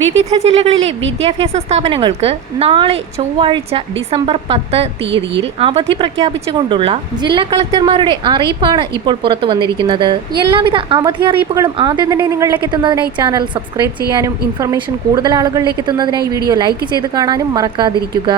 വിവിധ ജില്ലകളിലെ വിദ്യാഭ്യാസ സ്ഥാപനങ്ങൾക്ക് നാളെ ചൊവ്വാഴ്ച ഡിസംബർ പത്ത് തീയതിയിൽ അവധി പ്രഖ്യാപിച്ചുകൊണ്ടുള്ള ജില്ലാ കളക്ടർമാരുടെ അറിയിപ്പാണ് ഇപ്പോൾ പുറത്തു വന്നിരിക്കുന്നത്. എല്ലാവിധ അവധി അറിയിപ്പുകളും ആദ്യം തന്നെ നിങ്ങളിലേക്ക് എത്തുന്നതിനായി ചാനൽ സബ്സ്ക്രൈബ് ചെയ്യാനും ഇൻഫർമേഷൻ കൂടുതൽ ആളുകളിലേക്ക് എത്തുന്നതിനായി വീഡിയോ ലൈക്ക് ചെയ്ത് കാണാനും മറക്കാതിരിക്കുക.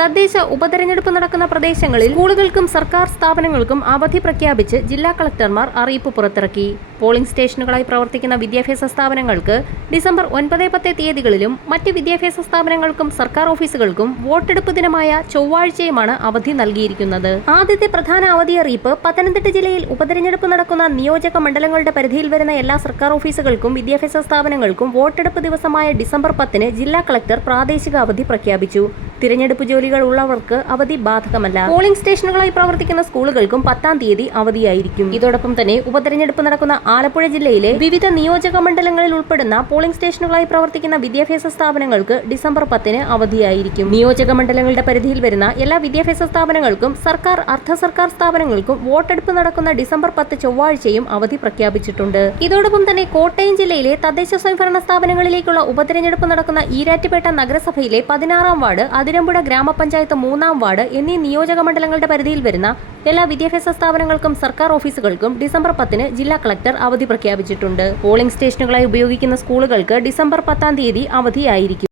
തദ്ദേശ ഉപതെരഞ്ഞെടുപ്പ് നടക്കുന്ന പ്രദേശങ്ങളിൽ സ്കൂളുകൾക്കും സർക്കാർ സ്ഥാപനങ്ങൾക്കും അവധി പ്രഖ്യാപിച്ച് ജില്ലാ കളക്ടർമാർ അറിയിപ്പ് പുറത്തിറക്കി. പോളിംഗ് സ്റ്റേഷനുകളായി പ്രവർത്തിക്കുന്ന വിദ്യാഭ്യാസ സ്ഥാപനങ്ങൾക്ക് ഡിസംബർ ഒൻപത് പത്ത് തീയതികളിലും മറ്റ് വിദ്യാഭ്യാസ സ്ഥാപനങ്ങൾക്കും സർക്കാർ ഓഫീസുകൾക്കും വോട്ടെടുപ്പ് ദിനമായ ചൊവ്വാഴ്ചയുമാണ് അവധി നൽകിയിരിക്കുന്നത്. ആദ്യത്തെ പ്രധാന അവധി അറിയിപ്പ് പത്തനംതിട്ട ജില്ലയിൽ ഉപതെരഞ്ഞെടുപ്പ് നടക്കുന്ന നിയോജക മണ്ഡലങ്ങളുടെ പരിധിയിൽ വരുന്ന എല്ലാ സർക്കാർ ഓഫീസുകൾക്കും വിദ്യാഭ്യാസ സ്ഥാപനങ്ങൾക്കും വോട്ടെടുപ്പ് ദിവസമായ ഡിസംബർ പത്തിന് ജില്ലാ കളക്ടർ പ്രാദേശിക അവധി പ്രഖ്യാപിച്ചു. തിരഞ്ഞെടുപ്പ് ജോലികൾ ഉള്ളവർക്ക് അവധി ബാധകമല്ല. പോളിംഗ് സ്റ്റേഷനുകളായി പ്രവർത്തിക്കുന്ന സ്കൂളുകൾക്കും പത്താം തീയതി അവധിയായിരിക്കും. ഇതോടൊപ്പം തന്നെ ഉപതെരഞ്ഞെടുപ്പ് നടക്കുന്ന ആലപ്പുഴ ജില്ലയിലെ വിവിധ നിയോജക മണ്ഡലങ്ങളിൽ ഉൾപ്പെടുന്ന പോളിംഗ് സ്റ്റേഷനുകളായി പ്രവർത്തിക്കുന്ന വിദ്യാഭ്യാസ സ്ഥാപനങ്ങൾക്ക് ഡിസംബർ പത്തിന് അവധിയായിരിക്കും. നിയോജക മണ്ഡലങ്ങളുടെ പരിധിയിൽ വരുന്ന എല്ലാ വിദ്യാഭ്യാസ സ്ഥാപനങ്ങൾക്കും സർക്കാർ അർദ്ധ സർക്കാർ സ്ഥാപനങ്ങൾക്കും വോട്ടെടുപ്പ് നടക്കുന്ന ഡിസംബർ പത്ത് ചൊവ്വാഴ്ചയും അവധി പ്രഖ്യാപിച്ചിട്ടുണ്ട്. ഇതോടൊപ്പം തന്നെ കോട്ടയം ജില്ലയിലെ തദ്ദേശ സ്വയംഭരണ സ്ഥാപനങ്ങളിലേക്കുള്ള ഉപതെരഞ്ഞെടുപ്പ് നടക്കുന്ന ഈരാറ്റുപേട്ട നഗരസഭയിലെ പതിനാറാം വാർഡ് അതിരമ്പുഴ ഗ്രാമപഞ്ചായത്ത് മൂന്നാം വാർഡ് എന്നീ നിയോജക മണ്ഡലങ്ങളുടെ പരിധിയിൽ വരുന്ന എല്ലാ വിദ്യാഭ്യാസ സ്ഥാപനങ്ങൾക്കും സർക്കാർ ഓഫീസുകൾക്കും ഡിസംബർ പത്തിന് ജില്ലാ കളക്ടർ അവധി പ്രഖ്യാപിച്ചിട്ടുണ്ട്. പോളിംഗ് സ്റ്റേഷനുകളായി ഉപയോഗിക്കുന്ന സ്കൂളുകൾക്ക് ഡിസംബർ പത്താം തീയതി അവധിയായിരിക്കും.